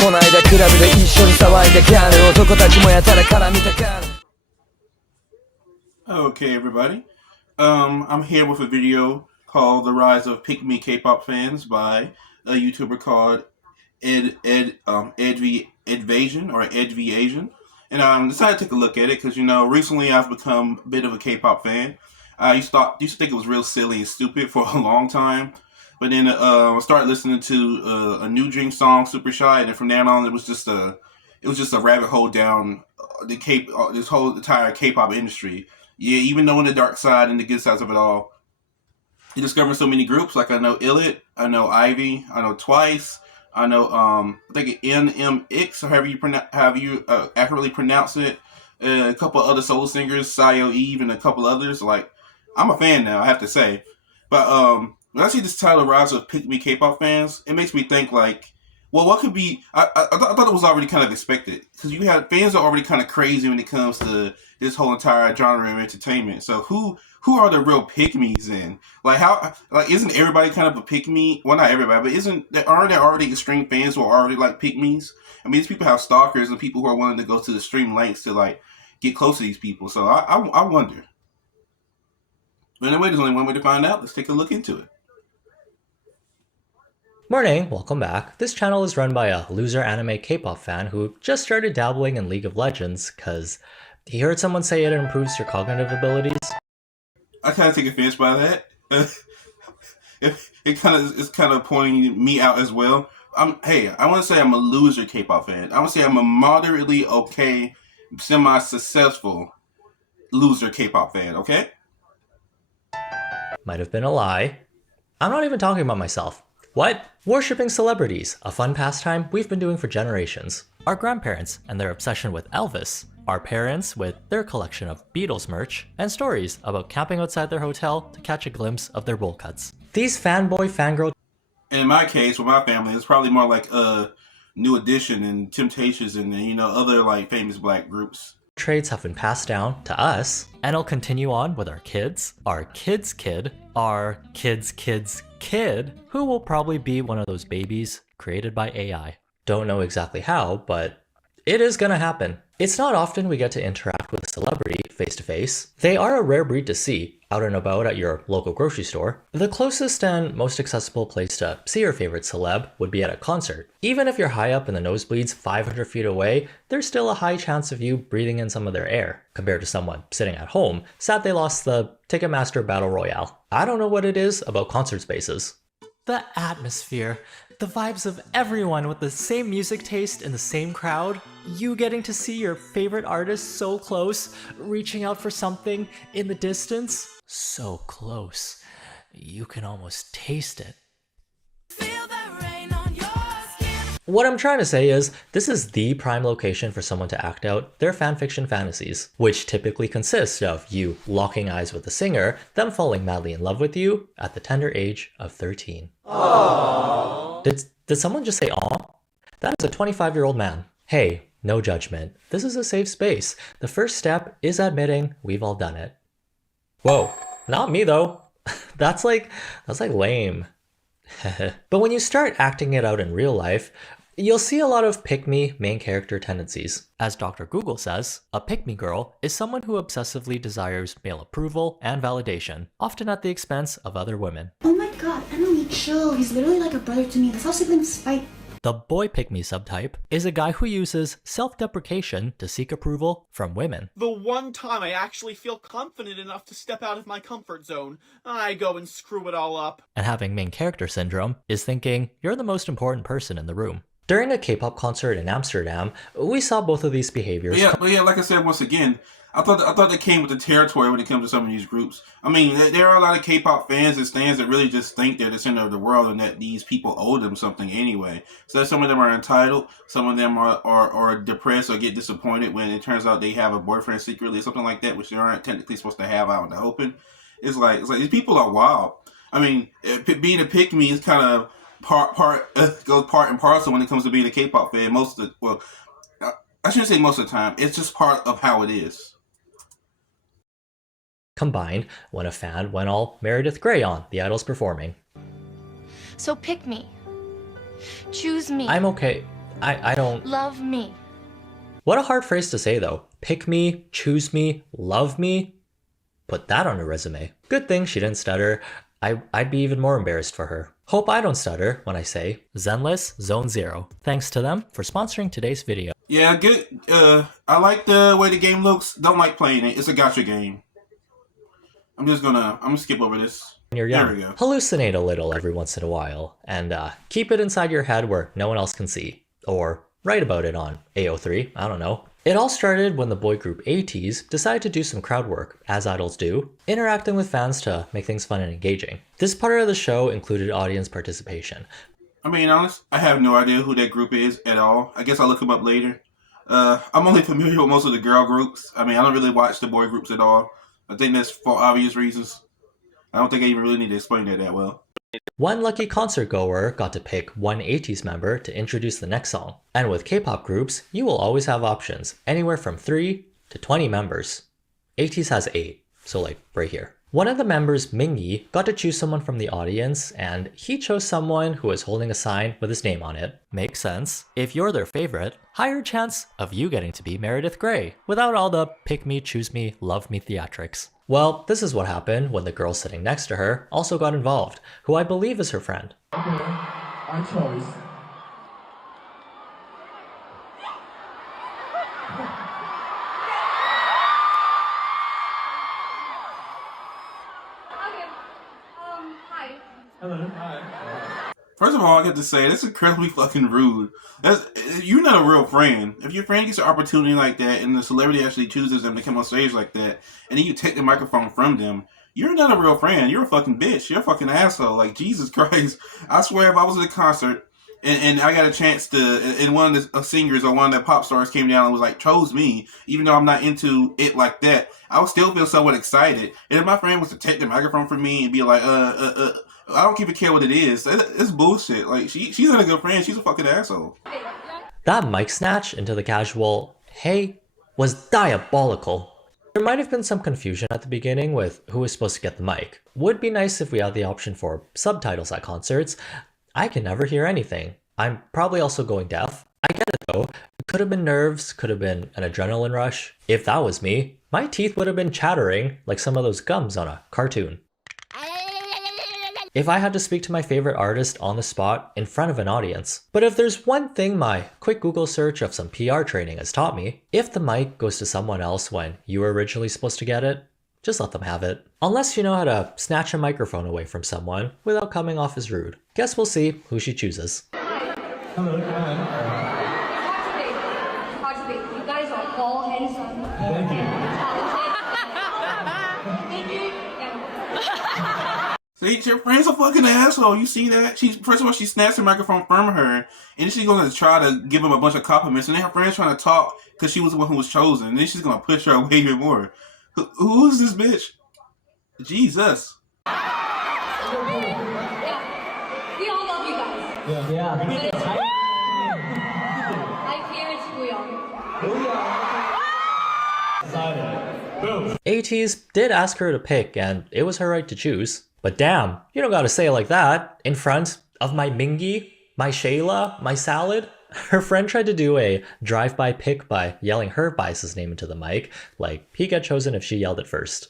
こないだクラブで一緒に騒いだギャル男たちもやたら絡みたがる Okay, everybody. I'm here with a video called "The Rise of Pick Me K-pop Fans" by a YouTuber called Edvasian or Edvasian, and I decided to take a look at it because recently I've become a bit of a K-pop fan. I used to think it was real silly and stupid for a long time, but then I started listening to a New Dream song, "Super Shy," and then from then on it was just a rabbit hole down this whole entire K-pop industry. Yeah, even knowing the dark side and the good sides of it all, you discover so many groups. Like I know Illit, I know Ivy, I know Twice, I know I think NMX, or however you accurately pronounce it. A couple other solo singers, Sayo Eve, and a couple others. Like I'm a fan now, I have to say. But when I see this title, "Rise of Pick Me K-pop Fans," it makes me think like, well, what could be? I thought it was already kind of expected because you have fans are already kind of crazy when it comes to this whole entire genre of entertainment. So who are the real pick-me's in? Isn't everybody kind of a pick-me? Well, not everybody, but aren't there already extreme fans who are already like pick-me's? I mean, these people have stalkers and people who are willing to go to the extreme lengths to like get close to these people. So I wonder. But anyway, there's only one way to find out. Let's take a look into it. Morning, welcome back. This channel is run by a loser anime K-pop fan who just started dabbling in League of Legends because he heard someone say it improves your cognitive abilities. I kind of take offense by that. It's kind of pointing me out as well. I want to say I'm a loser K-pop fan. I want to say I'm a moderately okay, semi-successful loser K-pop fan, okay? Might have been a lie. I'm not even talking about myself. What? Worshipping celebrities, a fun pastime we've been doing for generations. Our grandparents and their obsession with Elvis, our parents with their collection of Beatles merch, and stories about camping outside their hotel to catch a glimpse of their bowl cuts. These fanboy, fangirl... And in my case, with my family, it's probably more like New Edition and Temptations and other like famous black groups. Traits have been passed down to us, and it'll continue on with our kids, our kids' kid, our kids' kids' kid, who will probably be one of those babies created by AI. Don't know exactly how, but it is gonna happen. It's not often we get to interact with a celebrity face to face. They are a rare breed to see out and about at your local grocery store. The closest and most accessible place to see your favorite celeb would be at a concert. Even if you're high up in the nosebleeds 500 feet away, there's still a high chance of you breathing in some of their air, compared to someone sitting at home, sad they lost the Ticketmaster Battle Royale. I don't know what it is about concert spaces. The atmosphere, the vibes of everyone with the same music taste in the same crowd, you getting to see your favorite artist so close, reaching out for something in the distance, so close, you can almost taste it. What I'm trying to say is, this is the prime location for someone to act out their fanfiction fantasies, which typically consist of you locking eyes with the singer, them falling madly in love with you at the tender age of 13. Aww. Did someone just say aw? That is a 25-year-old man. Hey, no judgment. This is a safe space. The first step is admitting we've all done it. Whoa, not me though. That's like lame. But when you start acting it out in real life, you'll see a lot of pick-me main character tendencies. As Dr. Google says, a pick-me girl is someone who obsessively desires male approval and validation, often at the expense of other women. Oh my god, Emily, chill. He's literally like a brother to me. That's how siblings fight. The boy pick-me subtype is a guy who uses self-deprecation to seek approval from women. The one time I actually feel confident enough to step out of my comfort zone, I go and screw it all up. And having main character syndrome is thinking you're the most important person in the room. During a K-pop concert in Amsterdam, we saw both of these behaviors. But yeah, like I said once again, I thought they came with the territory when it comes to some of these groups. I mean, there are a lot of K-pop fans and stans that really just think they're the center of the world and that these people owe them something anyway. So some of them are entitled, some of them are depressed or get disappointed when it turns out they have a boyfriend secretly or something like that, which they aren't technically supposed to have out in the open. It's like these people are wild. I mean, being a pick-me is kind of goes part and parcel when it comes to being a K-pop fan. I shouldn't say most of the time. It's just part of how it is. Combined when a fan went all Meredith Grey on The Idol's performing. So pick me. Choose me. I'm okay. I don't... Love me. What a hard phrase to say though. Pick me, choose me, love me. Put that on a resume. Good thing she didn't stutter. I'd be even more embarrassed for her. Hope I don't stutter when I say Zenless Zone Zero. Thanks to them for sponsoring today's video. Yeah, good. I like the way the game looks. Don't like playing it. It's a gacha game. I'm gonna skip over this. When you're There young, we go. hallucinate a little every once in a while, and keep it inside your head where no one else can see. Or write about it on AO3, I don't know. It all started when the boy group ATEEZ decided to do some crowd work, as idols do, interacting with fans to make things fun and engaging. This part of the show included audience participation. I mean, honest, I have no idea who that group is at all. I guess I'll look them up later. I'm only familiar with most of the girl groups. I mean, I don't really watch the boy groups at all. I think that's for obvious reasons. I don't think I even really need to explain that well. One lucky concert goer got to pick one ATEEZ member to introduce the next song. And with K-pop groups, you will always have options, anywhere from 3 to 20 members. ATEEZ has 8, so like right here. One of the members, Mingi, got to choose someone from the audience, and he chose someone who was holding a sign with his name on it. Makes sense. If you're their favorite, higher chance of you getting to be Meredith Grey, without all the pick me, choose me, love me theatrics. Well, this is what happened when the girl sitting next to her also got involved, who I believe is her friend. Okay, I chose. Hi. Hello. Hi. First of all, I get to say, that's incredibly fucking rude. You're not a real friend. If your friend gets an opportunity like that and the celebrity actually chooses them to come on stage like that, and then you take the microphone from them, you're not a real friend. You're a fucking bitch. You're a fucking asshole. Like, Jesus Christ. I swear, if I was at a concert and I got a chance to, and one of the singers or one of the pop stars came down and was like, chose me, even though I'm not into it like that, I would still feel somewhat excited. And if my friend was to take the microphone from me and be like, I don't even care what it is. It's bullshit. Like, she's not a good friend. She's a fucking asshole. That mic snatch into the casual, hey, was diabolical. There might have been some confusion at the beginning with who was supposed to get the mic. Would be nice if we had the option for subtitles at concerts. I can never hear anything. I'm probably also going deaf. I get it though. It could have been nerves, could have been an adrenaline rush. If that was me, my teeth would have been chattering like some of those gums on a cartoon. If I had to speak to my favorite artist on the spot in front of an audience. But if there's one thing my quick Google search of some PR training has taught me, if the mic goes to someone else when you were originally supposed to get it, just let them have it. Unless you know how to snatch a microphone away from someone without coming off as rude. Guess we'll see who she chooses. Hello. Hi. How's it? You guys are all handsome. Thank you. See, your friend's a fucking asshole. You see that? First of all, she snatched the microphone from her, and then she's going to try to give him a bunch of compliments, and then her friend's trying to talk because she was the one who was chosen, and then she's going to push her away even more. Who is this bitch? Jesus. Yeah. We all love you guys. Yeah. I hear it's Booyah. Boom. ATEEZ did ask her to pick, and it was her right to choose. But damn, you don't gotta say it like that in front of my Mingi, my Shayla, my Salad. Her friend tried to do a drive-by pick by yelling her bias's name into the mic, like he got chosen if she yelled it first.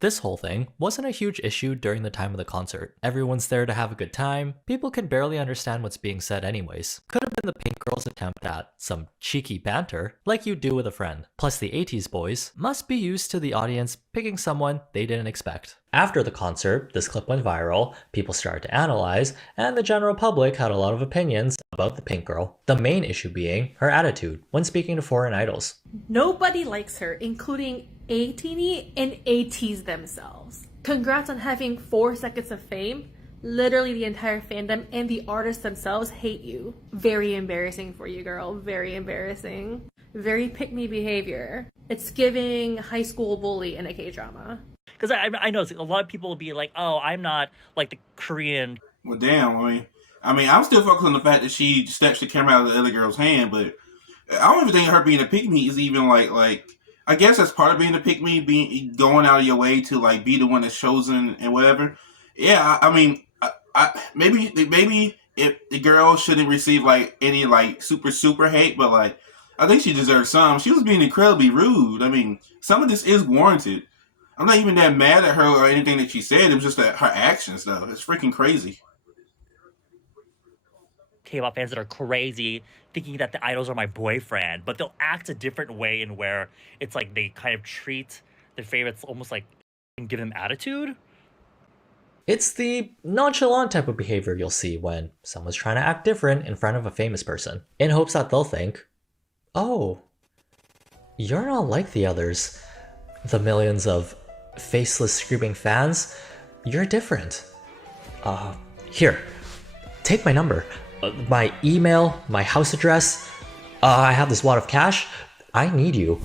This whole thing wasn't a huge issue during the time of the concert. Everyone's there to have a good time. People can barely understand what's being said anyways. Could have been the Pink Girls' attempt at some cheeky banter, like you do with a friend. Plus the ATEEZ boys must be used to the audience picking someone they didn't expect. After the concert, this clip went viral, people started to analyze, and the general public had a lot of opinions about the Pink Girl. The main issue being her attitude when speaking to foreign idols. Nobody likes her, including ATEEZ and ATEEZ themselves. Congrats on having 4 seconds of fame. Literally the entire fandom and the artists themselves hate you. Very embarrassing for you, girl. Very embarrassing. Very pick-me behavior. It's giving high school bully in a K-drama. Because I know a lot of people will be like, oh, I'm not like the Korean. Well, damn, I mean, I'm still focused on the fact that she snatched the camera out of the other girl's hand, but I don't even think her being a pick-me is even like, I guess that's part of being a pick-me, going out of your way to like be the one that's chosen and whatever. Yeah, I mean, maybe if the girl shouldn't receive like any like super hate, but like I think she deserves some. She was being incredibly rude. I mean, some of this is warranted. I'm not even that mad at her or anything that she said. It was just that her actions, though. It's freaking crazy. K-pop fans that are crazy, thinking that the idols are my boyfriend, but they'll act a different way in where it's like they kind of treat their favorites almost like give them attitude. It's the nonchalant type of behavior you'll see when someone's trying to act different in front of a famous person, in hopes that they'll think, oh, you're not like the others. The millions of faceless screaming fans, you're different. Here, take my number, my email, my house address. I have this wad of cash. I need you.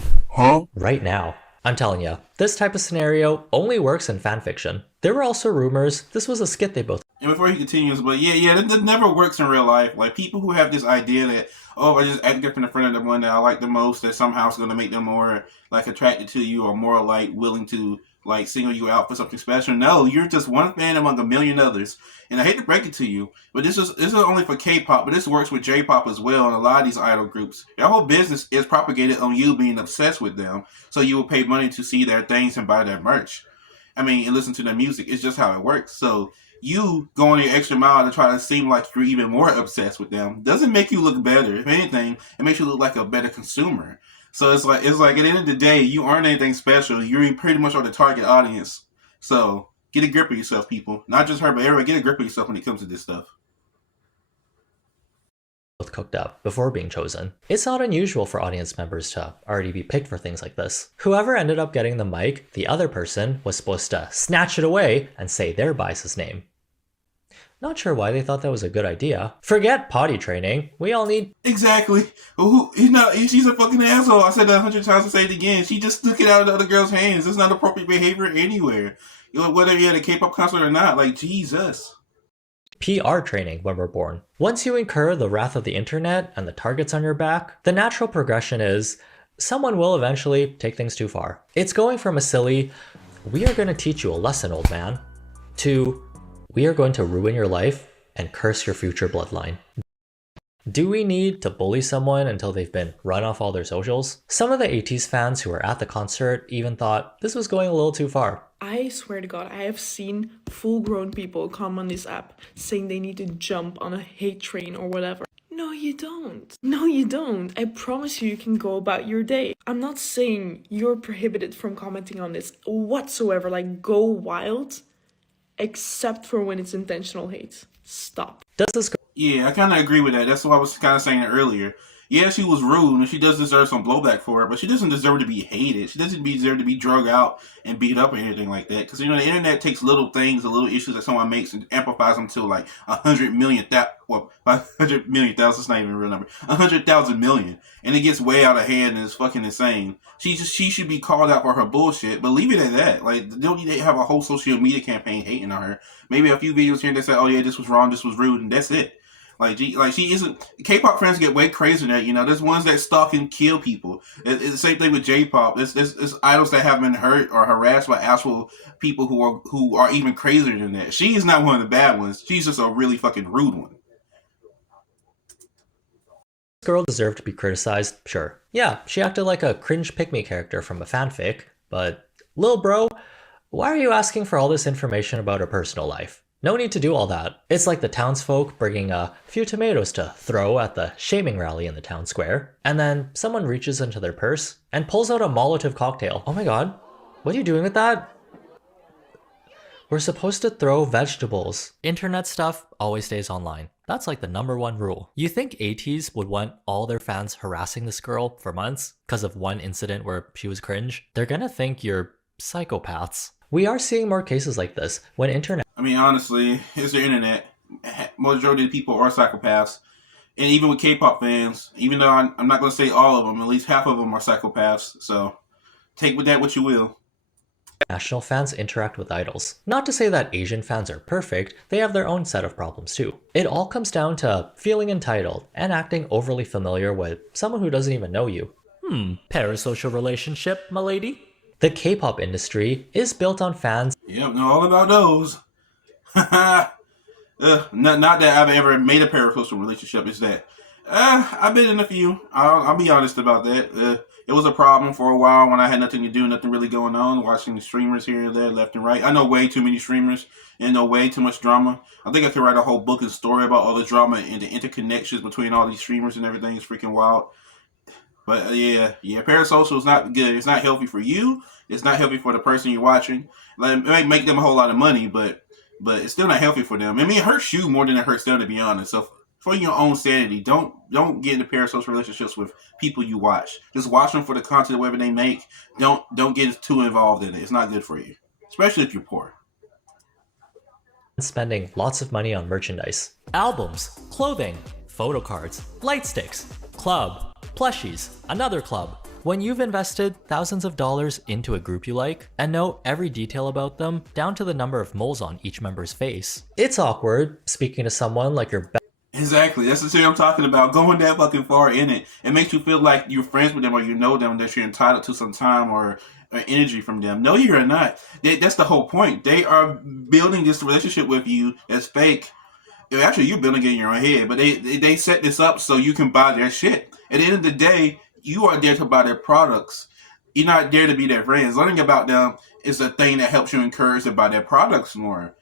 Right now. I'm telling you, this type of scenario only works in fanfiction. There were also rumors this was a skit they both. And before he continues, but that never works in real life. Like people who have this idea that, oh, I just act different in front of the one that I like the most, that somehow it's going to make them more like attracted to you or more like willing to like single you out for something special. No, you're just one fan among a million others. And I hate to break it to you, but this is only for K-pop, but this works with J-pop as well and a lot of these idol groups. Their whole business is propagated on you being obsessed with them, so you will pay money to see their things and buy their merch. I mean, and listen to their music. It's just how it works. So you going the extra mile to try to seem like you're even more obsessed with them doesn't make you look better. If anything, it makes you look like a better consumer. So it's like at the end of the day, you aren't anything special. You're pretty much on the target audience. So get a grip of yourself, people. Not just her, but everybody. Get a grip of yourself when it comes to this stuff. Both cooked up before being chosen. It's not unusual for audience members to already be picked for things like this. Whoever ended up getting the mic, the other person was supposed to snatch it away and say their bias's name. Not sure why they thought that was a good idea. Forget potty training. We all need... Exactly. She's a fucking asshole. I said that 100 times to say it again. She just took it out of the other girl's hands. It's not appropriate behavior anywhere. Whether you're at a K-pop concert or not. Like, Jesus. PR training when we're born. Once you incur the wrath of the internet and the targets on your back, the natural progression is someone will eventually take things too far. It's going from a silly, we are going to teach you a lesson, old man, to we are going to ruin your life and curse your future bloodline. Do we need to bully someone until they've been run off all their socials? Some of the 80s fans who were at the concert even thought this was going a little too far. I swear to God, I have seen full-grown people come on this app saying they need to jump on a hate train or whatever. No, you don't. No, you don't. I promise you can go about your day. I'm not saying you're prohibited from commenting on this whatsoever. Like, go wild, except for when it's intentional hate. Stop. Does this go? Yeah, I kind of agree with that. That's what I was kind of saying earlier. Yeah, she was rude, and she does deserve some blowback for it, but she doesn't deserve to be hated. She doesn't deserve to be drug out and beat up or anything like that. Because, the internet takes little things, the little issues that someone makes and amplifies them to like 100 million, 500 million thousand, it's not even a real number, 100,000 million. And it gets way out of hand and it's fucking insane. She should be called out for her bullshit, but leave it at that. Like, they don't need to have a whole social media campaign hating on her. Maybe a few videos here that say, oh yeah, this was wrong, this was rude, and that's it. She isn't. K-pop fans get way crazier than that. There's ones that stalk and kill people. It's the same thing with J-pop. It's idols that have been hurt or harassed by actual people who are even crazier than that. She is not one of the bad ones. She's just a really fucking rude one. This girl deserved to be criticized, sure. Yeah, she acted like a cringe pick-me character from a fanfic, but lil bro, why are you asking for all this information about her personal life? No need to do all that. It's like the townsfolk bringing a few tomatoes to throw at the shaming rally in the town square, and then someone reaches into their purse and pulls out a Molotov cocktail. Oh my god, what are you doing with that? We're supposed to throw vegetables. Internet stuff always stays online. That's like the #1 rule. You think ATEEZ would want all their fans harassing this girl for months because of one incident where she was cringe? They're gonna think you're psychopaths. We are seeing more cases like this when internet... I mean, honestly, it's the internet. Majority of the people are psychopaths. And even with K-pop fans, even though I'm not going to say all of them, at least half of them are psychopaths. So take with that what you will. National fans interact with idols. Not to say that Asian fans are perfect, they have their own set of problems too. It all comes down to feeling entitled and acting overly familiar with someone who doesn't even know you. Parasocial relationship, my lady? The K-pop industry is built on fans. Yep, know all about those. Not that I've ever made a parasocial relationship. It's that I've been in a few. I'll be honest about that. It was a problem for a while when I had nothing to do, nothing really going on, watching the streamers here and there, left and right. I know way too many streamers and know way too much drama. I think I could write a whole book and story about all the drama and the interconnections between all these streamers and everything. Is freaking wild. But yeah, parasocial is not good. It's not healthy for you. It's not healthy for the person you're watching. Like, it might make them a whole lot of money, but it's still not healthy for them. I mean, it hurts you more than it hurts them, to be honest. So for your own sanity, don't get into parasocial relationships with people you watch. Just watch them for the content, whatever they make. Don't get too involved in it. It's not good for you, especially if you're poor. Spending lots of money on merchandise, albums, clothing, photo cards, light sticks, club, plushies, another club. When you've invested thousands of dollars into a group you like and know every detail about them down to the number of moles on each member's face, it's awkward speaking to someone like your Exactly. That's the thing I'm talking about. Going that fucking far in it. It makes you feel like you're friends with them or you know them, that you're entitled to some time or energy from them. No, you're not. That's the whole point. They are building this relationship with you that's fake. Actually, you're building it in your own head, but they set this up so you can buy their shit. At the end of the day, you are there to buy their products. You're not there to be their friends. Learning about them is a thing that helps you encourage to buy their products more.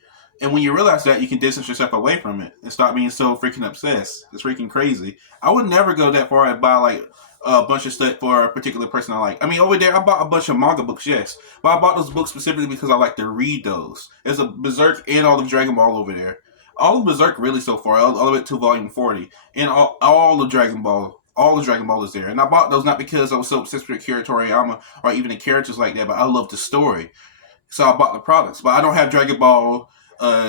And when you realize that, you can distance yourself away from it and stop being so freaking obsessed. It's freaking crazy. I would never go that far and buy like a bunch of stuff for a particular person I like. I mean, over there, I bought a bunch of manga books, yes. But I bought those books specifically because I like to read those. There's a Berserk and all of Dragon Ball over there. All of Berserk really so far, all the way to volume 40. And all of Dragon Ball. All the Dragon Ball is there. And I bought those not because I was so obsessed with Akira Toriyama or even the characters like that, but I love the story. So I bought the products. But I don't have Dragon Ball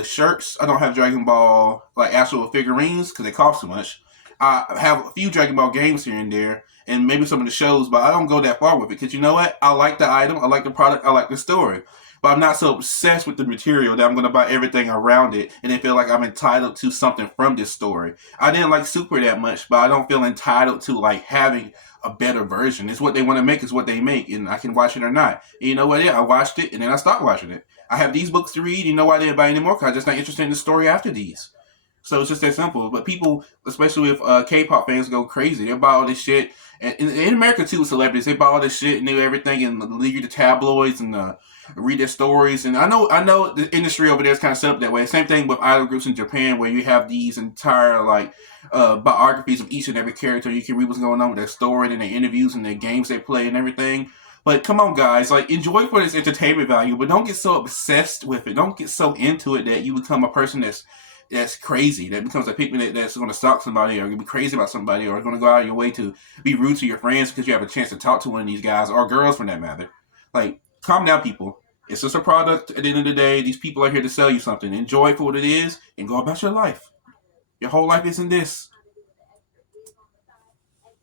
shirts. I don't have Dragon Ball like actual figurines because they cost too much. I have a few Dragon Ball games here and there, and maybe some of the shows, but I don't go that far with it because you know what? I like the item, I like the product, I like the story. But I'm not so obsessed with the material that I'm going to buy everything around it and then feel like I'm entitled to something from this story. I didn't like Super that much, but I don't feel entitled to like having a better version. It's what they want to make is what they make, and I can watch it or not. And you know what? Yeah, I watched it and then I stopped watching it. I have these books to read. You know why I didn't buy any more? Because I'm just not interested in the story after these. So it's just that simple. But people, especially with K-pop fans, go crazy. They buy all this shit. And in America, too, with celebrities, they buy all this shit and do everything and leave you the tabloids and read their stories. And I know the industry over there is kind of set up that way. Same thing with idol groups in Japan, where you have these entire like biographies of each and every character. You can read what's going on with their story and their interviews and their games they play and everything. But come on, guys, like enjoy it for its entertainment value, but don't get so obsessed with it. Don't get so into it that you become a person that's crazy, that becomes a people that's going to stalk somebody or going to be crazy about somebody or going to go out of your way to be rude to your friends because you have a chance to talk to one of these guys or girls for that matter. Like, calm down, people. It's just a product. At the end of the day, these people are here to sell you something. Enjoy it for what it is and go about your life. Your whole life isn't this.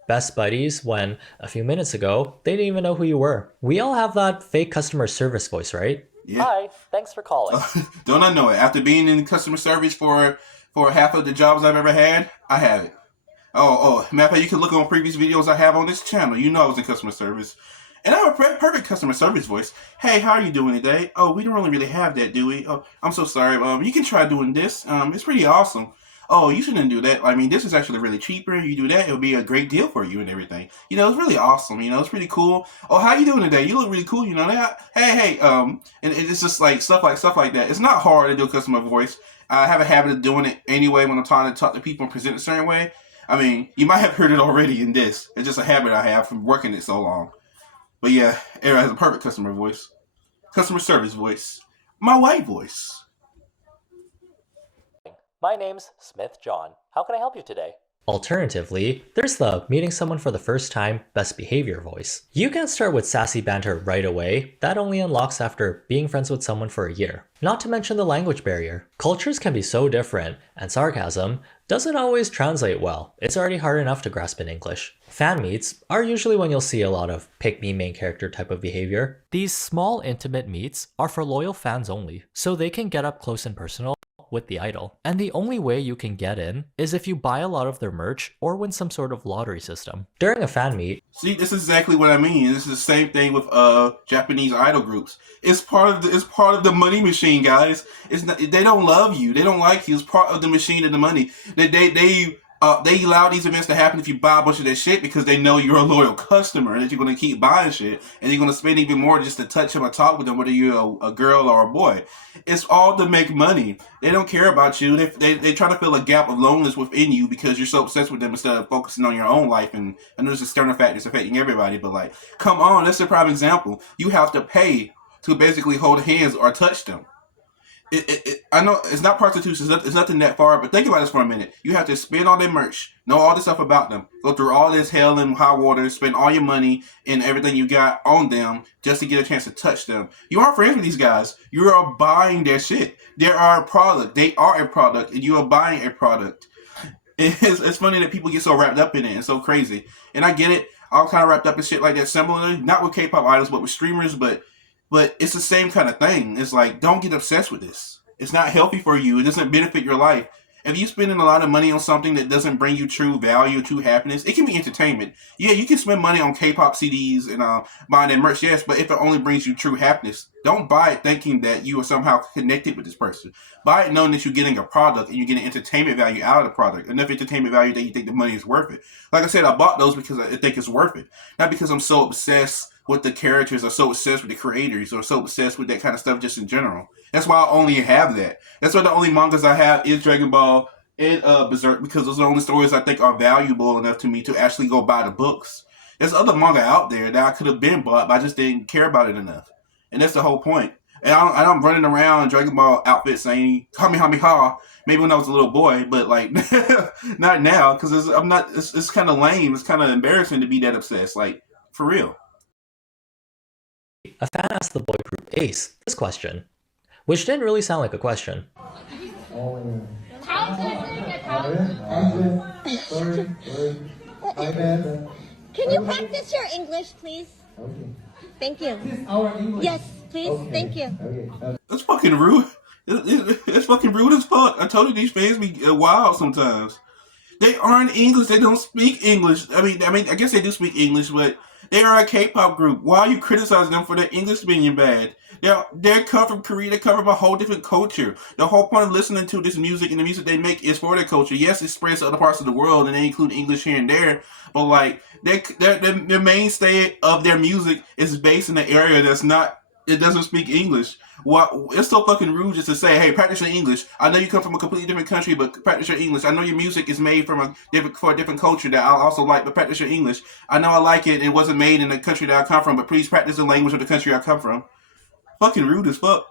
best buddies when a few minutes ago, they didn't even know who you were. We all have that fake customer service voice, right? Yeah. Hi, thanks for calling. Don't I know it? After being in customer service for half of the jobs I've ever had, I have it. Oh, matter of fact, you can look on previous videos I have on this channel. You know I was in customer service. And I have a perfect customer service voice. Hey, how are you doing today? Oh, we don't really have that, do we? Oh, I'm so sorry. You can try doing this. It's pretty awesome. Oh, you shouldn't do that. I mean, this is actually really cheaper. You do that, it'll be a great deal for you and everything. You know, it's really awesome. You know, it's pretty cool. Oh, how you doing today? You look really cool. You know that. Hey. And it's just like stuff like that. It's not hard to do a customer voice. I have a habit of doing it anyway when I'm trying to talk to people and present a certain way. I mean, you might have heard it already in this. It's just a habit I have from working it so long. But yeah, Era has a perfect customer voice. Customer service voice. My white voice. My name's Smith John. How can I help you today? Alternatively, there's the meeting someone for the first time, best behavior voice. You can start with sassy banter right away. That only unlocks after being friends with someone for a year. Not to mention the language barrier. Cultures can be so different, and sarcasm doesn't always translate well. It's already hard enough to grasp in English. Fan meets are usually when you'll see a lot of pick-me main character type of behavior. These small intimate meets are for loyal fans only, so they can get up close and personal with the idol. And the only way you can get in is if you buy a lot of their merch or win some sort of lottery system. During a fan meet, see, this is exactly what I mean. This is the same thing with Japanese idol groups. It's part of the money machine, guys. It's not, they don't love you. They don't like you. It's part of the machine and the money. They allow these events to happen if you buy a bunch of their shit because they know you're a loyal customer and that you're going to keep buying shit and you're going to spend even more just to touch them or talk with them, whether you're a girl or a boy. It's all to make money. They don't care about you. They try to fill a gap of loneliness within you because you're so obsessed with them instead of focusing on your own life. And I know there's external factors affecting everybody, but like, come on, that's a prime example. You have to pay to basically hold hands or touch them. I know it's not prostitution, it's nothing that far, but think about this for a minute. You have to spend all their merch, know all this stuff about them, go through all this hell and high water, spend all your money and everything you got on them just to get a chance to touch them. You aren't friends with these guys. You are buying their shit. They are a product. They are a product, and you are buying a product. It's funny that people get so wrapped up in it and so crazy. And I get it. I'm kind of wrapped up in shit like that similarly, not with K-pop idols, but with streamers, but it's the same kind of thing. It's like, don't get obsessed with this. It's not healthy for you. It doesn't benefit your life. If you're spending a lot of money on something that doesn't bring you true value, true happiness, it can be entertainment. Yeah, you can spend money on K-pop CDs and buying their merch, yes, but if it only brings you true happiness, don't buy it thinking that you are somehow connected with this person. Buy it knowing that you're getting a product and you're getting entertainment value out of the product. Enough entertainment value that you think the money is worth it. Like I said, I bought those because I think it's worth it. Not because I'm so obsessed with the characters or so obsessed with the creators or so obsessed with that kind of stuff just in general. That's why I only have that. That's why the only mangas I have is Dragon Ball and Berserk, because those are the only stories I think are valuable enough to me to actually go buy the books. There's other manga out there that I could have been bought, but I just didn't care about it enough. And that's the whole point. And I'm running around in Dragon Ball outfits saying Kamehameha, maybe when I was a little boy, but like not now, because it's kind of lame. It's kind of embarrassing to be that obsessed, like for real. a fan asked the boy group Ace this question, which didn't really sound like a question. Can you practice your English, please? Okay. Thank you. Is this our English? Yes, please. Okay. Thank you. Okay. That's fucking rude. It's fucking rude as fuck. I told you these fans be wild sometimes. They aren't English. They don't speak English. I mean, I guess they do speak English, but they are a K-pop group. Why are you criticizing them for their English being bad? They come from Korea. They come from a whole different culture. The whole point of listening to this music and the music they make is for their culture. Yes, it spreads to other parts of the world, and they include English here and there. But like, their mainstay of their music is based in an area that's not. It doesn't speak English. Well, it's so fucking rude just to say, hey, practice your English. I know you come from a completely different country, but practice your English. I know your music is made for a different culture that I also like, but practice your English. I know I like it. It wasn't made in the country that I come from, but please practice the language of the country I come from. Fucking rude as fuck.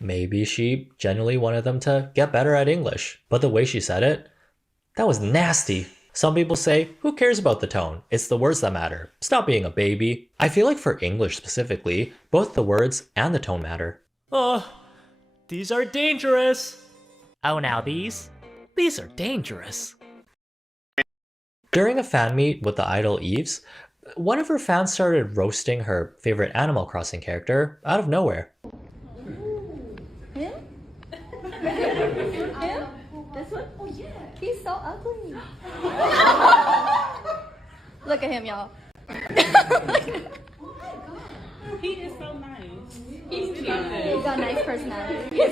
Maybe she genuinely wanted them to get better at English, but the way she said it, that was nasty. Some people say, who cares about the tone? It's the words that matter. Stop being a baby. I feel like for English specifically, both the words and the tone matter. Oh, these are dangerous. Oh, now these are dangerous. During a fan meet with the idol Eves, one of her fans started roasting her favorite Animal Crossing character out of nowhere. Him? This one? Oh yeah. He's so ugly. Look at him, y'all. He is so nice. He's cute. He's got a nice personality.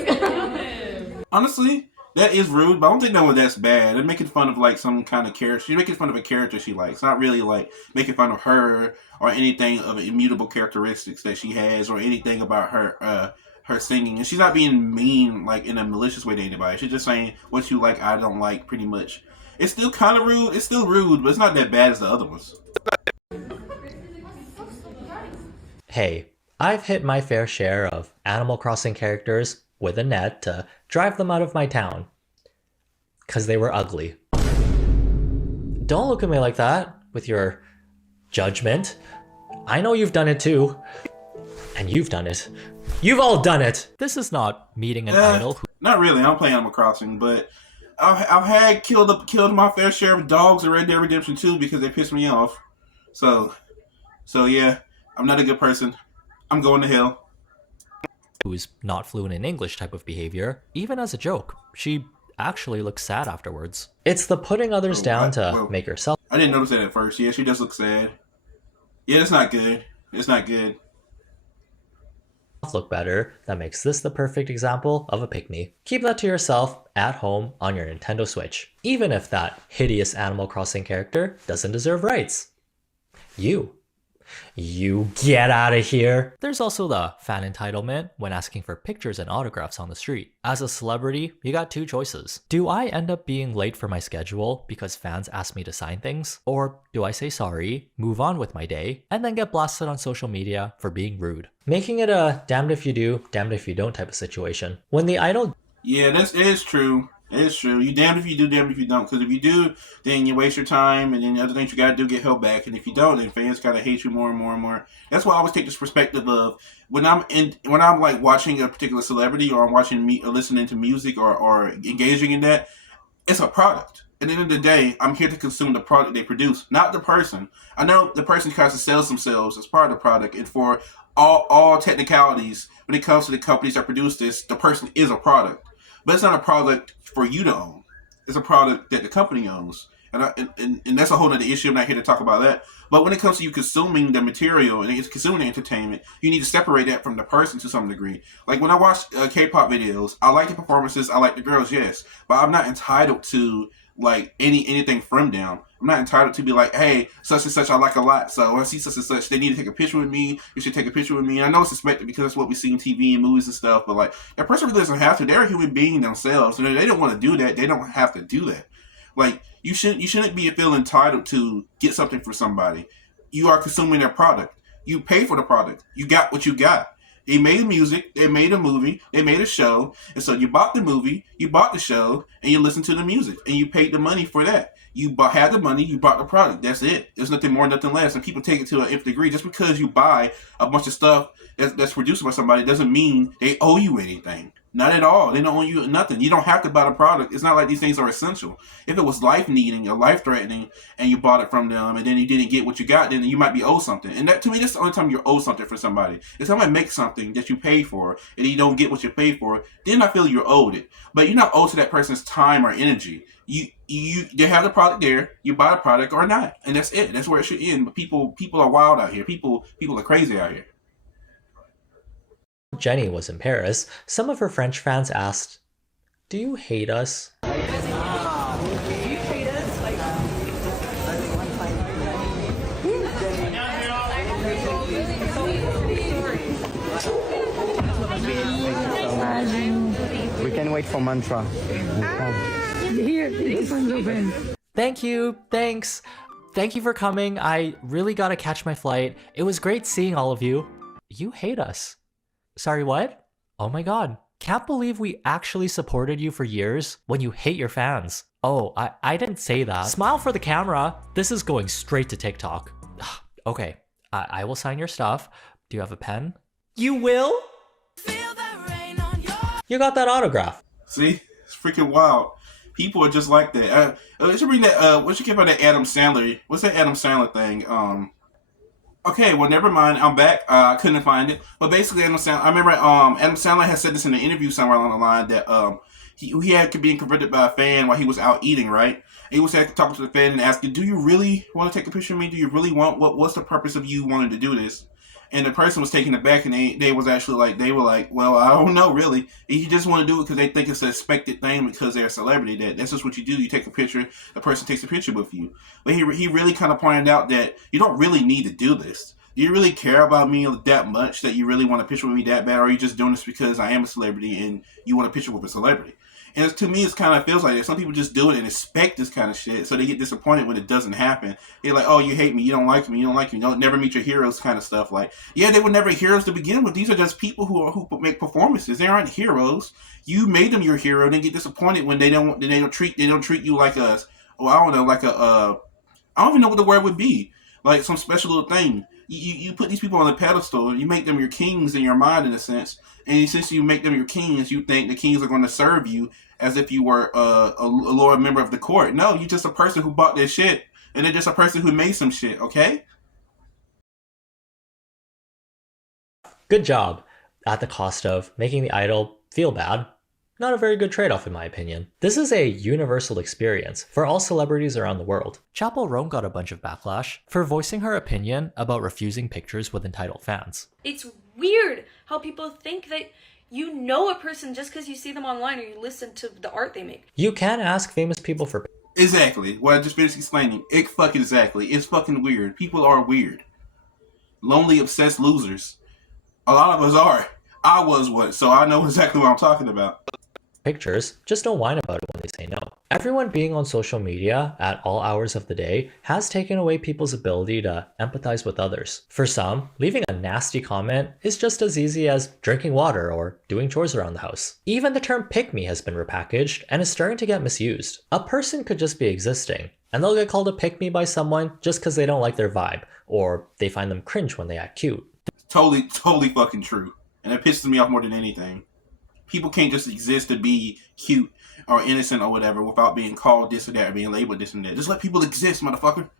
Honestly, that is rude, but I don't think that's bad. They're making fun of like some kind of character. She's making fun of a character she likes, not really like making fun of her or anything of immutable characteristics that she has or anything about her singing. And she's not being mean like in a malicious way to anybody. She's just saying what you like, I don't like, pretty much. It's still kind of rude. It's still rude, but it's not that bad as the other ones. Hey, I've hit my fair share of Animal Crossing characters with a net to drive them out of my town. 'Cause they were ugly. Don't look at me like that with your judgment. I know you've done it too. And you've done it. You've all done it! This is not meeting an idol. Not really. I don't play Animal Crossing, but I've had killed my fair share of dogs in Red Dead Redemption 2 because they pissed me off. So yeah, I'm not a good person. I'm going to hell. who's not fluent in English type of behavior, even as a joke. She actually looks sad afterwards. It's the putting others down to make herself. I didn't notice that at first. Yeah, she does look sad. Yeah, it's not good. It's not good. Look better that makes this the perfect example of a pick-me. Keep that to yourself at home on your Nintendo Switch, even if that hideous Animal Crossing character doesn't deserve rights. You get out of here. There's also the fan entitlement when asking for pictures and autographs on the street. As a celebrity, you got two choices. Do I end up being late for my schedule because fans ask me to sign things? Or do I say sorry, move on with my day, and then get blasted on social media for being rude? Making it a damned if you do, damned if you don't type of situation. When the idol... Yeah, it is true. It's true. You damned if you do, damned if you don't. Because if you do, then you waste your time, and then the other things you gotta do get held back. And if you don't, then fans gotta hate you more and more and more. That's why I always take this perspective of when I'm like watching a particular celebrity, or I'm watching or listening to music, or engaging in that. It's a product. At the end of the day, I'm here to consume the product they produce, not the person. I know the person tries to sell themselves as part of the product, and for all technicalities, when it comes to the companies that produce this, the person is a product. But it's not a product for you to own. It's a product that the company owns. And that's a whole other issue. I'm not here to talk about that. But when it comes to you consuming the material and it's consuming the entertainment, you need to separate that from the person to some degree. Like when I watch K-pop videos, I like the performances, I like the girls, yes. But I'm not entitled to like anything from them. I'm not entitled to be like, hey, such and such I like a lot, so when I see such and such, they need to take a picture with me. You should take a picture with me. And I know it's expected because that's what we see in TV and movies and stuff, but like that person really doesn't have to. They're a human being themselves. So they don't want to do that. They don't have to do that. Like you shouldn't feel entitled to get something for somebody. You are consuming their product. You pay for the product. You got what you got. They made music, they made a movie, they made a show, and so you bought the movie, you bought the show, and you listened to the music, and you paid the money for that. You had the money, you bought the product. That's it. There's nothing more, nothing less. And people take it to an nth degree. Just because you buy a bunch of stuff that's produced by somebody doesn't mean they owe you anything. Not at all. They don't owe you nothing. You don't have to buy the product. It's not like these things are essential. If it was life-needing or life-threatening and you bought it from them and then you didn't get what you got, then you might be owed something. And that, to me, that's the only time you're owed something for somebody. If somebody makes something that you pay for and you don't get what you pay for, then I feel you're owed it. But you're not owed to that person's time or energy. They have the product there. You buy the product or not, and that's it. That's where it should end. But people are wild out here. People are crazy out here. Jenny was in Paris, some of her French fans asked, "Do you hate us?" We can wait for mantra. Here, this one's open. Thank you, thanks. Thank you for coming. I really gotta catch my flight. It was great seeing all of you. You hate us. Sorry, what? Oh my god. Can't believe we actually supported you for years when you hate your fans. Oh, I didn't say that. Smile for the camera. This is going straight to TikTok. Okay, I will sign your stuff. Do you have a pen? You will? You got that autograph. See? It's freaking wild. People are just like that. Let's bring that, what you keep on that Adam Sandler? What's that Adam Sandler thing? Okay, well, never mind. I'm back. I couldn't find it. But basically, Adam Sandler, I remember Adam Sandler had said this in an interview somewhere along the line that he had been converted by a fan while he was out eating, right? And he was talking to the fan and asking, do you really want to take a picture of me? Do you really want, what's the purpose of you wanting to do this? And the person was taking it back, and they was actually like, they were like, well, I don't know, really. You just want to do it because they think it's an expected thing because they're a celebrity. That's just what you do. You take a picture, the person takes a picture with you. But he really kind of pointed out that you don't really need to do this. Do you really care about me that much that you really want a picture with me that bad? Or are you just doing this because I am a celebrity and you want a picture with a celebrity? And to me, it kind of feels like that. Some people just do it and expect this kind of shit, so they get disappointed when it doesn't happen. They're like, oh, you hate me, you don't like me, you don't like me, you don't never meet your heroes kind of stuff. Like, yeah, they were never heroes to begin with. These are just people who make performances. They aren't heroes. You made them your hero, and they get disappointed when they don't treat you like a, well, I don't know, like a, I don't even know what the word would be. Like some special little thing. You put these people on a pedestal, you make them your kings in your mind in a sense, and since you make them your kings, you think the kings are going to serve you as if you were a loyal member of the court. No, you're just a person who bought their shit, and they're just a person who made some shit, okay? Good job. at the cost of making the idol feel bad. Not a very good trade-off in my opinion. This is a universal experience for all celebrities around the world. Chappell Roan got a bunch of backlash for voicing her opinion about refusing pictures with entitled fans. It's weird how people think that you know a person just because you see them online or you listen to the art they make. You can ask famous people for Exactly. What I just finished explaining. Exactly. It's fucking weird. People are weird. Lonely, obsessed losers. A lot of us are. I was one, so I know exactly what I'm talking about. Pictures, just don't whine about it when they say no. Everyone being on social media at all hours of the day has taken away people's ability to empathize with others. For some, leaving a nasty comment is just as easy as drinking water or doing chores around the house. Even the term pick me has been repackaged and is starting to get misused. A person could just be existing, and they'll get called a pick me by someone just because they don't like their vibe, or they find them cringe when they act cute. Totally fucking true. And it pisses me off more than anything. People can't just exist to be cute or innocent or whatever without being called this or that or being labeled this and that. Just let people exist, motherfucker.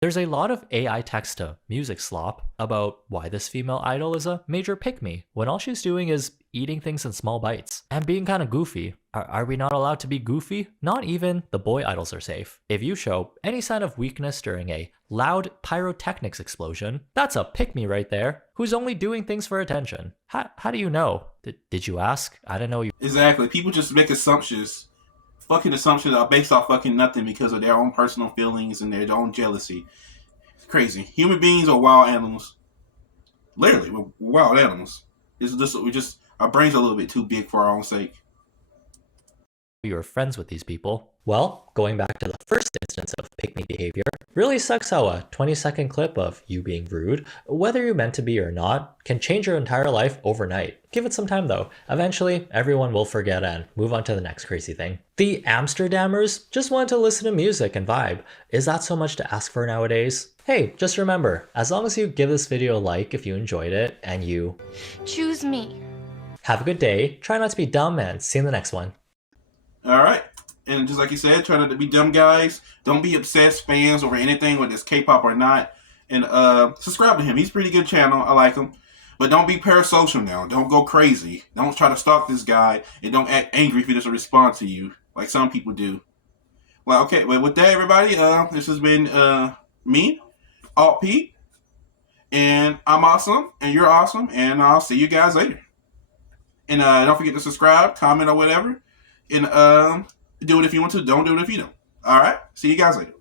There's a lot of AI text to music slop about why this female idol is a major pick-me, when all she's doing is eating things in small bites and being kind of goofy. Are we not allowed to be goofy? Not even the boy idols are safe. If you show any sign of weakness during a loud pyrotechnics explosion, that's a pick-me right there, who's only doing things for attention. How do you know? Did you ask? I didn't know you... Exactly. People just make assumptions. Fucking assumptions are based off fucking nothing because of their own personal feelings and their own jealousy. It's crazy. Human beings are wild animals. Literally, we're wild animals. It's just our brains are a little bit too big for our own sake. You were friends with these people. Well, going back to the first instance of pick-me behavior, really sucks how a 20-second clip of you being rude, whether you meant to be or not, can change your entire life overnight. Give it some time though. Eventually, everyone will forget and move on to the next crazy thing. The Amsterdammers just want to listen to music and vibe. Is that so much to ask for nowadays? Hey, just remember, as long as you give this video a like if you enjoyed it, and you choose me. Have a good day, try not to be dumb, and see you in the next one. Alright, and just like you said, try not to be dumb, guys. Don't be obsessed fans over anything, whether it's K-pop or not. And subscribe to him. He's a pretty good channel. I like him. But don't be parasocial now. Don't go crazy. Don't try to stalk this guy. And don't act angry if he doesn't respond to you, like some people do. Well, okay. Well, with that, everybody, this has been me, Alt Pete. And I'm awesome. And you're awesome. And I'll see you guys later. And don't forget to subscribe, comment, or whatever. And do it if you want to. Don't do it if you don't. All right. See you guys later.